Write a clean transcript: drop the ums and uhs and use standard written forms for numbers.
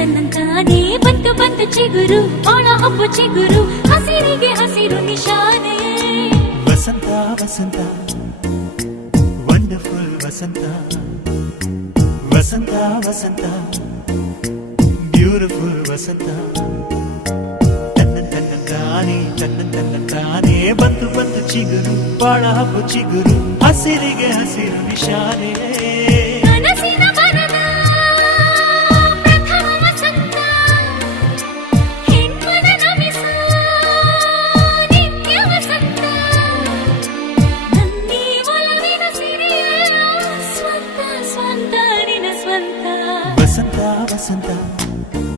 ತನ್ನಂತಾನೇ ಬಂತು ಬಂತು ಚಿಗುರು ಬಾಳ ಹಬ್ಬ ಚಿಗುರು ಹಸಿರಿಗೆ ಹಸಿರು ನಿಶಾನೆ ವಸಂತ ವಸಂತ ವಂಡರ್ಫುಲ್ ವಸಂತ ವಸಂತ ವಸಂತ ಬ್ಯೂಟಿಫುಲ್ ವಸಂತ ತನ್ನ ಬಂತು ಬಂತು ಚಿಗುರು ಬಾಳ ಹಬ್ಬ ಚಿಗುರು ಹಸಿರಿಗೆ ಹಸಿರು ನಿಶಾನೆ